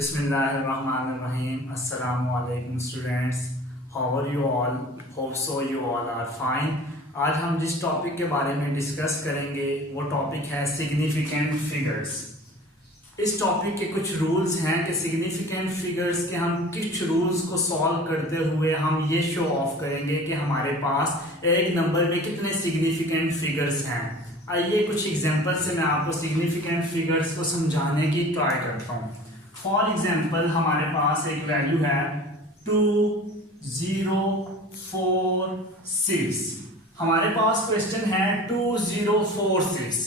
Bismillahirrahmanirrahim. Assalamu alaikum students. How are you all? Hope so you all are fine. आज हम जिस topic के बारे में डिस्कस करेंगे वो टॉपिक है सिग्निफिकेंट फिगर्स। इस टॉपिक के कुछ रूल्स हैं कि सिग्निफिकेंट फिगर्स के हम किस रूल्स को सॉल्व करते हुए हम ये शो ऑफ करेंगे कि हमारे पास एक नंबर में कितने सिग्निफिकेंट फिगर्स हैं। आइए कुछ एग्जांपल से मैं आपको सिग्निफिकेंट फिगर्स को समझाने की ट्राई करता हूँ। फॉर एग्जाम्पल हमारे पास एक वैल्यू है 2046। हमारे पास क्वेश्चन है 2046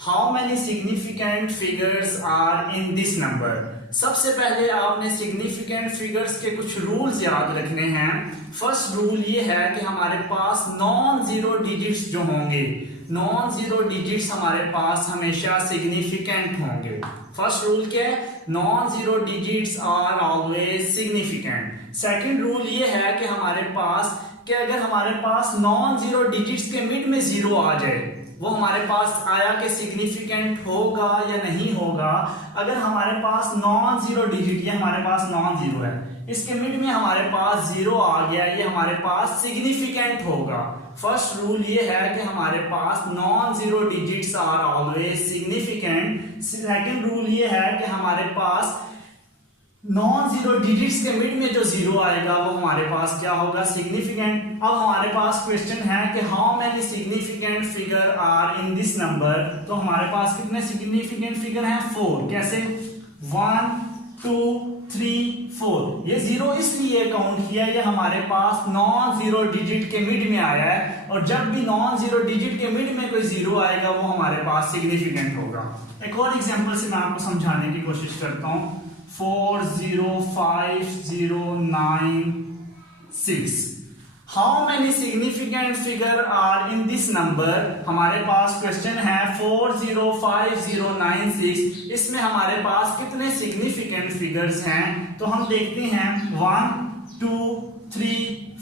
how many significant figures are in this number. सबसे पहले आपने सिग्निफिकेंट फिगर्स के कुछ रूल्स याद रखने हैं। फर्स्ट रूल ये है कि हमारे पास नॉन जीरो डिजिट्स जो होंगे, नॉन जीरो डिजिट्स हमारे पास हमेशा सिग्निफिकेंट होंगे। फर्स्ट रूल क्या है? Non zero digits are always significant. Second rule ये है कि हमारे पास कि अगर हमारे पास नॉन जीरो डिजिट्स के मिड में जीरो आ जाए, वो हमारे पास आया कि सिग्निफिकेंट होगा या नहीं होगा। अगर हमारे पास नॉन जीरो डिजिट, ये हमारे पास नॉन जीरो है, इसके मिड में हमारे पास जीरो आ गया, ये हमारे पास सिग्निफिकेंट होगा। फर्स्ट रूल ये है कि हमारे पास non zero digits are always significant. Second rule ये है कि हमारे पास नॉन जीरो डिजिट्स के मिड में जो जीरो आएगा वो हमारे पास क्या होगा? सिग्निफिकेंट। अब हमारे पास क्वेश्चन है कि how many significant figure are in this number. तो हमारे पास कितने सिग्निफिकेंट फिगर हैं? 4। कैसे? 1 2 3 4। ये जीरो इसलिए काउंट किया, ये हमारे पास नॉन जीरो डिजिट के मिड में आया है, और जब भी नॉन जीरो डिजिट के मिड में कोई जीरो आएगा वो हमारे पास सिग्निफिकेंट होगा। एक और एग्जांपल से मैं आपको समझाने की कोशिश करता हूं। 40509 how many significant figure are in this number. हमारे पास क्वेश्चन है 405096, इसमें हमारे पास कितने सिग्निफिकेंट फिगर्स हैं? तो हम देखते हैं 1 2 3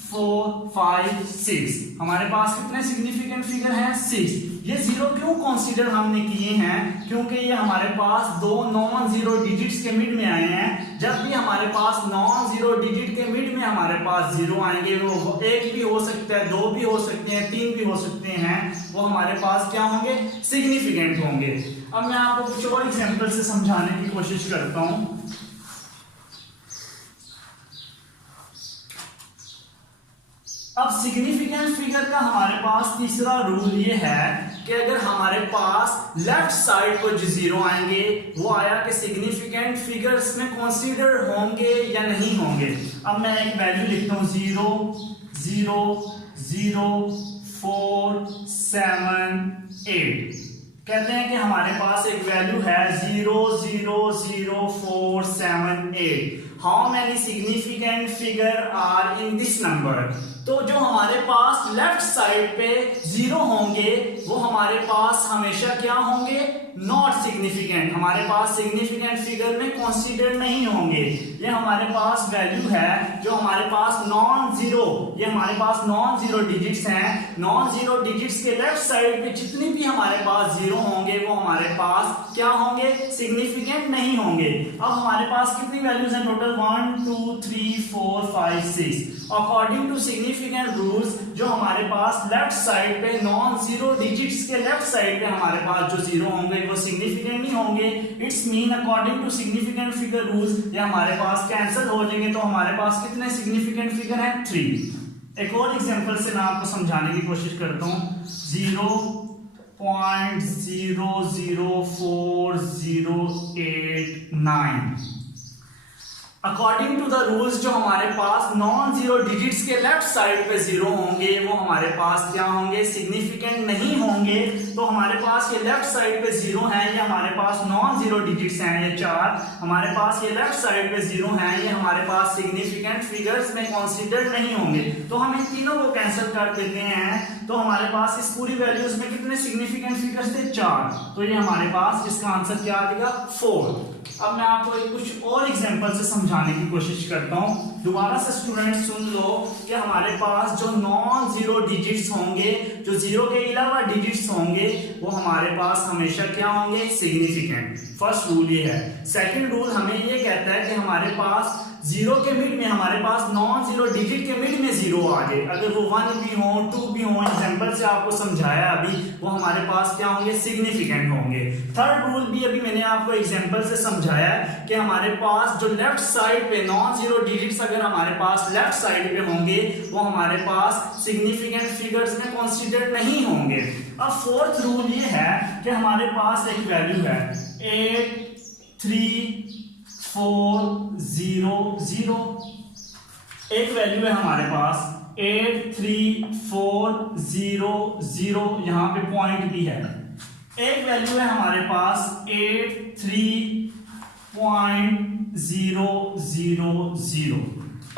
4 5 6। हमारे पास कितने सिग्निफिकेंट फिगर हैं? 6। ये जीरो क्यों कंसीडर हमने किए हैं? क्योंकि ये हमारे पास दो नॉन जीरो डिजिट्स के मिड में आए हैं। जब भी हमारे पास नॉन जीरो डिजिट के मिड में हमारे पास जीरो आएंगे, वो एक भी हो सकता है, दो भी हो सकते हैं, तीन भी हो सकते हैं, वो हमारे पास क्या होंगे? सिग्निफिकेंट होंगे। अब मैं आपको कुछ और एग्जांपल से समझाने की कोशिश करता हूं। अब सिग्निफिकेंट फिगर का हमारे पास तीसरा रूल ये है कि अगर हमारे पास लेफ्ट साइड को जो जीरो आएंगे, वो आया कि सिग्निफिकेंट फिगर्स में कंसीडर होंगे या नहीं होंगे। अब मैं एक वैल्यू लिखता हूं 0 0 0 4 7 8। कहते हैं कि हमारे पास एक वैल्यू है 0 0 0 4 7 8। How many significant figure are in this number. तो जो हमारे पास लेफ्ट साइड पे जीरो होंगे वो हमारे पास हमेशा क्या होंगे? Not significant. हमारे पास सिग्निफिकेंट फिगर में कंसीडर नहीं होंगे। ये हमारे पास वैल्यू है जो हमारे पास नॉन जीरो, ये हमारे पास नॉन जीरो डिजिट्स हैं। नॉन जीरो डिजिट्स के लेफ्ट साइड पे जितनी भी हमारे पास जीरो होंगे वो हमारे पास क्या होंगे? सिग्निफिकेंट नहीं होंगे। अब हमारे पास कितनी वैल्यूज हैं total? 1 2 3 4 5 6। According to significant rules, जो हमारे पास लेफ्ट साइड पे नॉन जीरो डिजिट्स के लेफ्ट साइड पे हमारे पास जो जीरो होंगे वो सिग्निफिकेंट नहीं होंगे। It's mean according to significant figure rules ये हमारे पास कैंसिल हो जाएंगे। तो हमारे पास कितने सिग्निफिकेंट फिगर हैं? 3। एक और एग्जांपल से मैं आपको समझाने की कोशिश करता हूं। 0.00408 अकॉर्डिंग टू द रूल्स, जो हमारे पास नॉन जीरो डिजिट्स के लेफ्ट साइड पे जीरो होंगे वो हमारे पास क्या होंगे? सिग्निफिकेंट नहीं होंगे। तो हमारे पास ये लेफ्ट साइड पे जीरो हैं, ये हमारे पास नॉन जीरो डिजिट्स हैं, ये 4। हमारे पास ये लेफ्ट साइड पे जीरो हैं, ये हमारे पास सिग्निफिकेंट फिगर्स में कंसीडर नहीं होंगे। तो हम इन तीनों को कैंसिल कर देते हैं। तो हमारे पास इस पूरी वैल्यूज में कितने सिग्निफिकेंट फिगर्स थे? 4। तो ये हमारे पास इसका आंसर क्या आ जाएगा? 4। अब मैं आपको कुछ और एग्जांपल से समझाने की कोशिश करता हूं। दोबारा से स्टूडेंट सुन लो कि हमारे पास जो नॉन जीरो डिजिट्स होंगे, जो जीरो के अलावा डिजिट्स होंगे, वो हमारे पास हमेशा क्या होंगे? सिग्निफिकेंट। फर्स्ट रूल ये है। सेकंड रूल हमें ये कहता है कि हमारे पास जीरो के मिड में, हमारे पास नॉन जीरो डिजिट के मिड में जीरो आ जाए, अगर वो 1 भी हो 2 भी हो, एग्जांपल से आपको समझाया अभी, वो हमारे पास क्या होंगे? सिग्निफिकेंट होंगे। थर्ड रूल भी अभी मैंने आपको एग्जांपल से समझाया कि हमारे पास जो लेफ्ट साइड पे नॉन जीरो डिजिट्स अगर हमारे पास लेफ्ट साइड पे होंगे, वो हमारे पास सिग्निफिकेंट फिगर्स में कंसीडर नहीं होंगे। अब फोर्थ रूल ये है कि हमारे पास एक वैल्यू है 8 3 4 0 0। एक वैल्यू है हमारे पास 8 3 4 0 0, यहां पे पॉइंट भी है। एक वैल्यू है हमारे पास 8 3.000।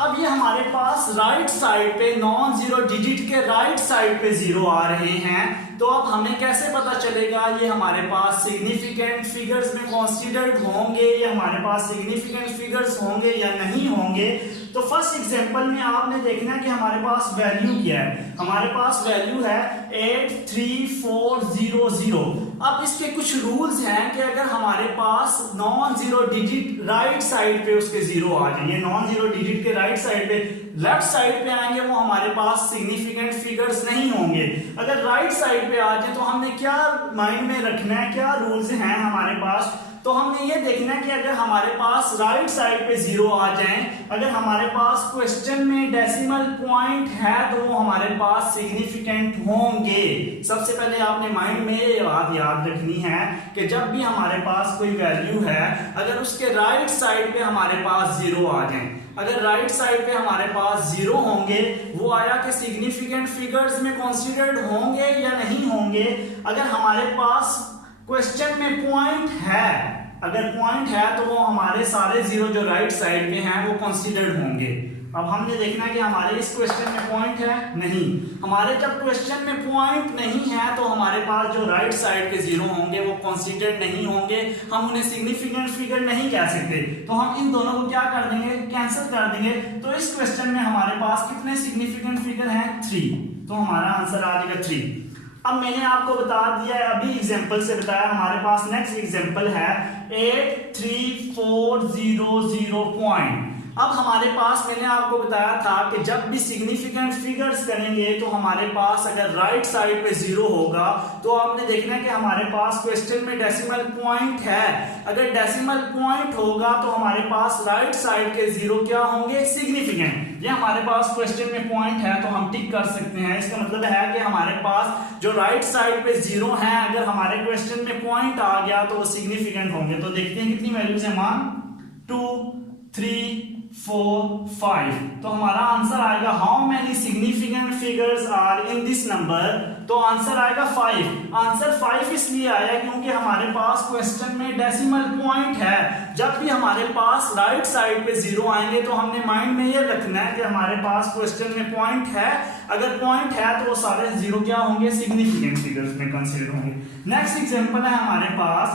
अब ये हमारे पास राइट साइड पे नॉन जीरो डिजिट के राइट साइड पे जीरो आ रहे हैं, तो अब हमें कैसे पता चलेगा ये हमारे पास सिग्निफिकेंट फिगर्स में कंसीडर्ड होंगे या हमारे पास सिग्निफिकेंट फिगर्स होंगे या नहीं होंगे? तो फर्स्ट एग्जांपल में आपने देखना है कि हमारे पास वैल्यू क्या है। हमारे पास वैल्यू है 83400। अब इसके कुछ रूल्स हैं कि अगर हमारे पास non zero digit right side पे उसके जीरो आ जाए, नॉन जीरो डिजिट के राइट साइड पे लेफ्ट साइड पे आएंगे, वो हमारे पास सिग्निफिकेंट फिगर्स नहीं होंगे। अगर राइट साइड पे आ जाए तो हमने क्या माइंड में रखना है, क्या रूल्स हैं हमारे पास? तो हमने ये देखना है कि अगर हमारे पास राइट साइड पे जीरो आ जाए, अगर हमारे पास क्वेश्चन में डेसिमल पॉइंट है, तो वो हमारे पास सिग्निफिकेंट होंगे। सबसे पहले आपने माइंड में ये बात याद रखनी है कि जब भी हमारे पास कोई वैल्यू है, अगर उसके राइट साइड पे हमारे पास जीरो आ जाए, अगर राइट साइड पे हमारे पास जीरो होंगे, वो आया कि सिग्निफिकेंट फिगर्स में कंसीडर्ड होंगे या नहीं होंगे। अगर हमारे पास क्वेश्चन में पॉइंट है, अगर पॉइंट है तो वो हमारे सारे जीरो जो राइट साइड पे हैं वो कंसीडर्ड होंगे। अब हमने देखना है कि हमारे इस क्वेश्चन में पॉइंट है, नहीं। हमारे जब क्वेश्चन में पॉइंट नहीं है तो हमारे पास जो राइट साइड के जीरो होंगे वो कंसीडर्ड नहीं होंगे, हम उन्हें सिग्निफिकेंट फिगर नहीं कह सकते। तो हम इन दोनों को क्या कर देंगे? कैंसिल कर देंगे। तो इस क्वेश्चन में हमारे पास कितने सिग्निफिकेंट फिगर हैं? 3। तो हमारा आंसर आ जाएगा 3। अब मैंने आपको बता दिया है, अभी एग्जांपल से बताया। हमारे पास नेक्स्ट एग्जांपल है 83400 पॉइंट। अब हमारे पास मैंने आपको बताया था कि जब भी सिग्निफिकेंट फिगर्स करेंगे तो हमारे पास अगर राइट साइड पे जीरो होगा, तो आपने देखना है कि हमारे पास क्वेश्चन में डेसिमल पॉइंट है। अगर डेसिमल पॉइंट होगा तो हमारे पास राइट साइड के जीरो क्या होंगे? सिग्निफिकेंट। ये हमारे पास क्वेश्चन में पॉइंट है तो हम टिक कर सकते हैं। इसका मतलब है कि हमारे पास जो राइट साइड पे जीरो है, अगर हमारे क्वेश्चन में पॉइंट आ गया तो वो सिग्निफिकेंट होंगे। तो देखते हैं कितनी वैल्यूज है मान 2 3 4 5। तो हमारा आंसर आएगा how many significant figures are in this number. तो आंसर आएगा 5। आंसर 5 इसलिए आया क्योंकि हमारे पास क्वेश्चन में डेसिमल पॉइंट है। जब भी हमारे पास राइट साइड पे जीरो आएंगे तो हमने माइंड में ये रखना है कि हमारे पास क्वेश्चन में पॉइंट है। अगर पॉइंट है तो वो सारे जीरो क्या होंगे? सिग्निफिकेंट फिगर्स में कंसीडर होंगे। नेक्स्ट एग्जांपल है हमारे पास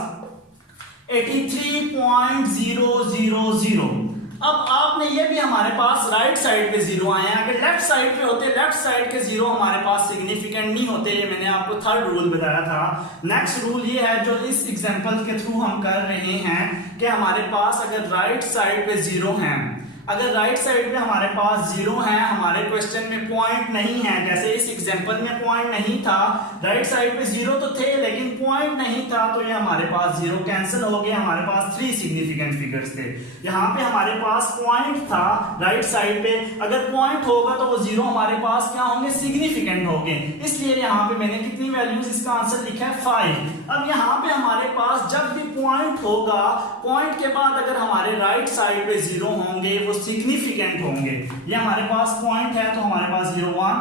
83.000। अब आपने ये भी हमारे पास राइट साइड पे जीरो आए हैं, अगर लेफ्ट साइड पे होते, लेफ्ट साइड के जीरो हमारे पास सिग्निफिकेंट नहीं होते। ये मैंने आपको थर्ड रूल बताया था। नेक्स्ट रूल ये है जो इस एग्जांपल के थ्रू हम कर रहे हैं कि हमारे पास अगर राइट साइड पे जीरो हैं, अगर राइट साइड पे हमारे पास जीरो है, हमारे क्वेश्चन में पॉइंट नहीं है, जैसे इस एग्जांपल में पॉइंट नहीं था, राइट साइड पे जीरो तो थे लेकिन पॉइंट नहीं था, तो ये हमारे पास जीरो कैंसिल हो गया। हमारे पास 3 सिग्निफिकेंट फिगर्स थे। यहाँ पे हमारे पास पॉइंट था राइट साइड पे, अगर पॉइंट होगा तो वो जीरो हमारे पास क्या होंगे? सिग्निफिकेंट होंगे। इसलिए यहाँ पे मैंने कितनी वैल्यूज, इसका आंसर लिखा है 5। अब यहाँ पे हमारे पास जब भी पॉइंट होगा, पॉइंट के बाद अगर हमारे राइट साइड पे जीरो होंगे वो सिग्निफिकेंट होंगे। ये हमारे पास पॉइंट है तो हमारे पास 0 1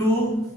2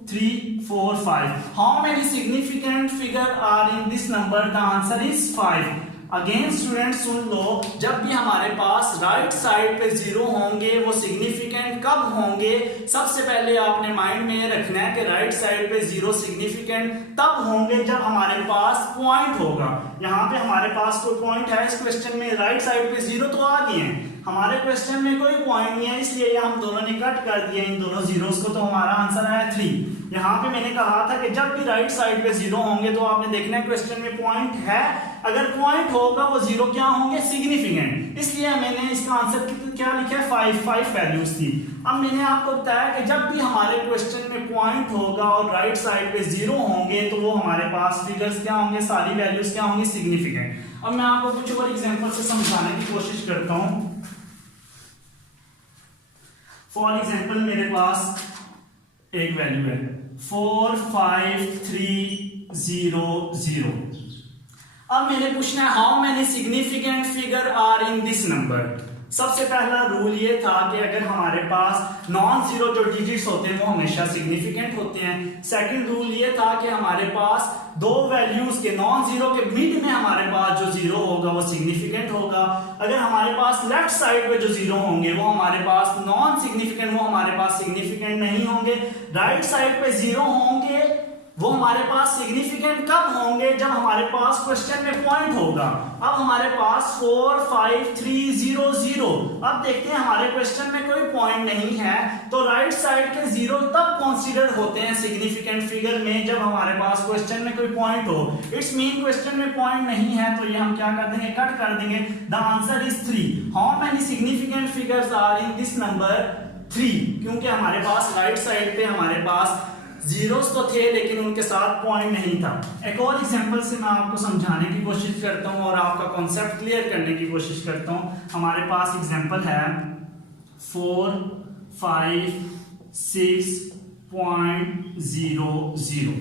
3 4 5। How many significant figure are in this number? The answer is 5। Again student सुन लो, जब भी हमारे पास राइट साइड पे जीरो होंगे वो सिग्निफिकेंट कब होंगे? सबसे पहले आपने माइंड में रखना है कि राइट साइड पे जीरो सिग्निफिकेंट तब होंगे जब हमारे पास पॉइंट होगा। यहाँ पे हमारे पास कोई पॉइंट है इस क्वेश्चन में, राइट साइड पे जीरो तो आ गए हैं, हमारे क्वेश्चन में कोई पॉइंट नहीं है, इसलिए ये हम दोनों ने कट कर दिया इन दोनों जीरोस को, तो हमारा आंसर आया 3। यहाँ पे मैंने कहा था कि जब भी राइट साइड पे जीरो होंगे तो आपने देखना है क्वेश्चन में पॉइंट है, अगर पॉइंट होगा वो जीरो क्या होंगे? सिग्निफिकेंट। इसलिए मैंने इसका आंसर क्या लिखा है? 5 वैल्यूज थी। अब मैंने आपको बताया कि जब भी हमारे क्वेश्चन में पॉइंट होगा और राइट साइड पे जीरो होंगे तो वो हमारे पास फिगर्स क्या होंगे? सारी वैल्यूज क्या होंगी? सिग्निफिकेंट। अब मैं आपको कुछ और एग्जांपल से समझाने की कोशिश करता हूं। फॉर एग्जांपल मेरे पास एक वैल्यू है 4 5 3 0 0। अब मैंने पूछना है how many significant figure are in this number. सबसे पहला रूल ये था कि अगर हमारे पास नॉन जीरो जो डिजिट्स होते हैं वो हमेशा सिग्निफिकेंट होते हैं। सेकंड रूल ये था कि हमारे पास दो वैल्यूज के नॉन जीरो के मिड में हमारे पास जो जीरो होगा वो सिग्निफिकेंट होगा। अगर हमारे पास लेफ्ट साइड पे जो जीरो होंगे वो हमारे पास नॉन सिग्निफिकेंट, वो हमारे पास सिग्निफिकेंट नहीं होंगे। राइट साइड पे जीरो होंगे वो हमारे पास सिग्निफिकेंट कब होंगे? जब हमारे पास क्वेश्चन में पॉइंट होगा। अब हमारे पास 4 5 3 0 0। अब देखते हैं हमारे क्वेश्चन में कोई पॉइंट नहीं है तो राइट साइड के जीरो तब कंसीडर होते हैं सिग्निफिकेंट फिगर में जब हमारे पास क्वेश्चन में कोई पॉइंट हो। इट्स मीन क्वेश्चन में पॉइंट नहीं है तो ये हम क्या कर देंगे? कट कर देंगे। The answer is 3। How many significant figures are in this number? 3, क्योंकि हमारे पास राइट साइड पे हमारे पास जीरोस तो थे लेकिन उनके साथ पॉइंट नहीं था। एक और एग्जांपल से मैं आपको समझाने की कोशिश करता हूं और आपका कॉन्सेप्ट क्लियर करने की कोशिश करता हूं। हमारे पास एग्जांपल है 4 5 6.00।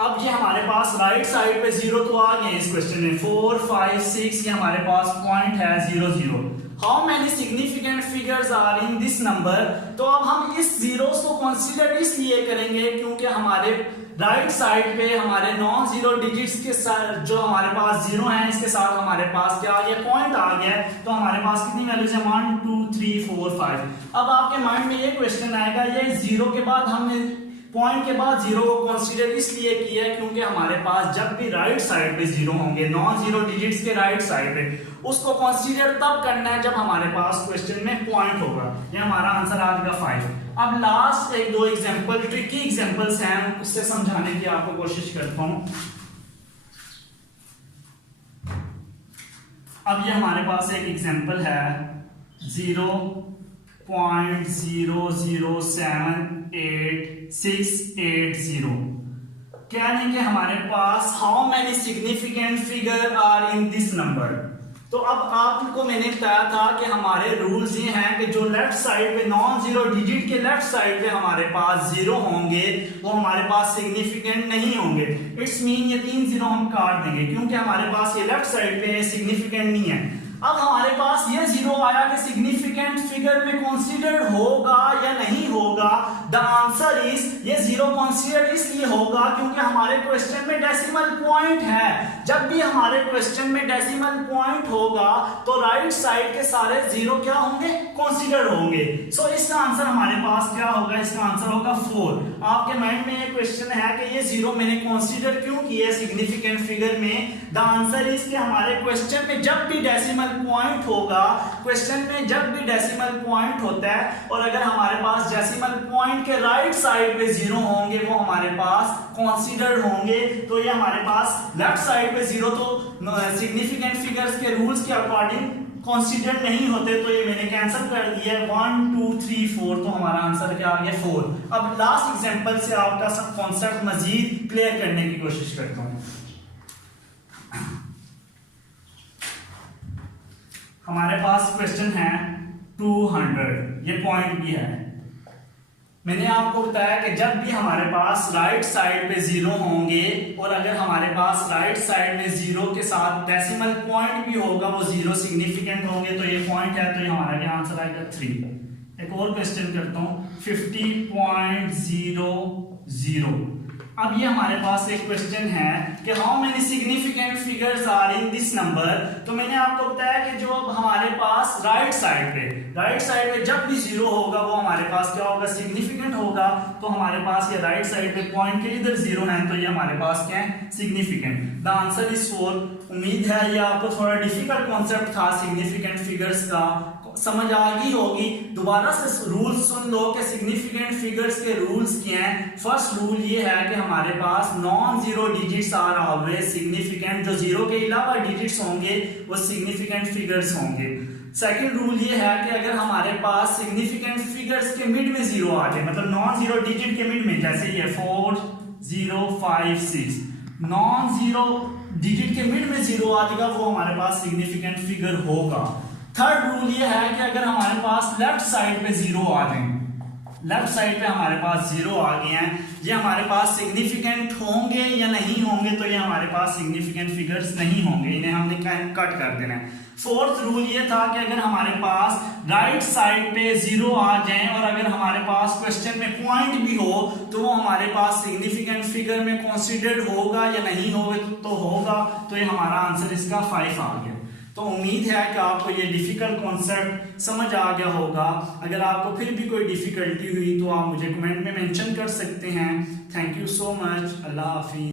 अब ये हमारे पास राइट साइड पे जीरो तो आ गए इस क्वेश्चन में, 4 5 6, ये हमारे पास पॉइंट है 0 0। How many significant figures are in this number? तो अब हम इस जीरोस को कंसीडर इसलिए करेंगे क्योंकि हमारे राइट साइड पे हमारे नॉन जीरो डिजिट्स के साथ जो हमारे पास जीरो है इसके साथ हमारे पास क्या आ गया? पॉइंट आ गया। तो हमारे पास कितनी वैल्यूज है? 1 2 3 4 5। अब आपके माइंड में ये क्वेश्चन आएगा, ये जीरो के बाद हमने पॉइंट के बाद जीरो को कंसीडर इसलिए किया क्योंकि हमारे पास जब भी राइट साइड पे जीरो होंगे नॉन जीरो डिजिट्स के राइट साइड पे, उसको कंसीडर तब करना है जब हमारे पास क्वेश्चन में पॉइंट होगा। ये हमारा आंसर आ गया 5। अब लास्ट एक दो एग्जांपल, ट्रिकी एग्जांपल्स हैं, उससे समझाने की आपको कोशिश करता हूं। अब ये हमारे पास एक एग्जांपल है 0.00788680। कहने के हमारे पास how many significant figure are in this number. तो अब आपको मैंने बताया था कि हमारे रूल्स ये हैं कि जो लेफ्ट साइड पे नॉन जीरो डिजिट के लेफ्ट साइड पे हमारे पास जीरो होंगे वो हमारे पास सिग्निफिकेंट नहीं होंगे। इट्स मीन ये 3 जीरो हम काट देंगे क्योंकि हमारे पास ये लेफ्ट साइड पे सिग्निफिकेंट नहीं है। अब हमारे पास ये जीरो आया कि सिग्निफिकेंट फिगर में कंसीडर्ड होगा या नहीं होगा? द आंसर इज ये जीरो कंसीडर्ड इसलिए होगा क्योंकि हमारे क्वेश्चन में डेसिमल पॉइंट है। जब भी हमारे क्वेश्चन में डेसिमल पॉइंट होगा तो राइट साइड के सारे जीरो क्या होंगे? कंसीडर्ड होंगे। सो इसका आंसर हमारे पास क्या होगा? इसका आंसर होगा 4। आपके माइंड में ये क्वेश्चन है कि ये जीरो मैंने कंसीडर क्यों किया सिग्निफिकेंट फिगर में? द आंसर इज कि हमारे क्वेश्चन में जब भी डेसिमल पॉइंट होगा, क्वेश्चन में जब भी डेसिमल पॉइंट होता है और अगर हमारे पास डेसिमल पॉइंट के राइट साइड पे जीरो होंगे वो हमारे पास कंसीडर्ड होंगे। तो ये हमारे पास लेफ्ट साइड पे जीरो तो सिग्निफिकेंट फिगर्स के रूल्स के अकॉर्डिंग कंसीडर्ड नहीं होते, तो ये मैंने कैंसिल कर दिया। 1 2 3 4, तो हमारा आंसर क्या आ गया? 4। अब लास्ट एग्जांपल से आपका सब कॉन्सेप्ट मजीद क्लियर करने की कोशिश करता हूं। हमारे पास क्वेश्चन है 200, ये पॉइंट भी है। मैंने आपको बताया कि जब भी हमारे पास राइट साइड पे जीरो होंगे और अगर हमारे पास राइट साइड में जीरो के साथ डेसिमल पॉइंट भी होगा वो जीरो सिग्निफिकेंट होंगे। तो ये पॉइंट है तो ये हमारा क्या आंसर आएगा? 3। एक और क्वेश्चन करता हूं 50.00। अब ये हमारे पास एक क्वेश्चन है कि how many significant figures are in this number. तो मैंने आपको बताया कि जो अब हमारे पास राइट साइड पे जब भी जीरो होगा वो हमारे पास क्या होगा, सिग्निफिकेंट होगा। तो हमारे पास ये राइट साइड पे पॉइंट के इधर जीरो है, तो ये हमारे पास क्या है, सिग्निफिकेंट। The answer is 4। उम्मीद है ये आपको थोड़ा डिफिकल्ट कॉन्सेप्ट था सिग्निफिकेंट फिगर्स का, समझ आ गई होगी। दोबारा से रूल्स सुन लो कि सिग्निफिकेंट फिगर्स के रूल्स क्या हैं। फर्स्ट रूल ये है कि हमारे पास non zero digits are always significant, जो जीरो के अलावा डिजिट्स होंगे वो सिग्निफिकेंट फिगर्स होंगे। सेकंड रूल ये है कि अगर हमारे पास सिग्निफिकेंट फिगर्स के मिड में जीरो आ जाए, मतलब नॉन जीरो डिजिट के मिड में, जैसे ये 4 0 5 6, नॉन जीरो डिजिट के मिड में जीरो आ जाएगा, वो हमारे पास सिग्निफिकेंट फिगर होगा। थर्ड रूल ये है कि अगर हमारे पास लेफ्ट साइड पे जीरो आ जाए, लेफ्ट साइड पे हमारे पास जीरो आ गए हैं, ये हमारे पास सिग्निफिकेंट होंगे या नहीं होंगे, तो ये हमारे पास सिग्निफिकेंट फिगर्स नहीं होंगे, इन्हें हमने कट कर देना है। फोर्थ रूल ये था कि अगर हमारे पास राइट साइड पे जीरो आ जाए और अगर हमारे पास क्वेश्चन में पॉइंट भी हो, तो वो हमारे पास सिग्निफिकेंट फिगर में कंसीडर्ड होगा या नहीं होगा, तो होगा। तो ये हमारा आंसर इसका 5 आ गया। तो उम्मीद है कि आपको ये डिफिकल्ट कॉन्सेप्ट समझ आ गया होगा। अगर आपको फिर भी कोई डिफिकल्टी हुई तो आप मुझे कमेंट में मेंशन कर सकते हैं। Thank you so much. Allah Hafiz.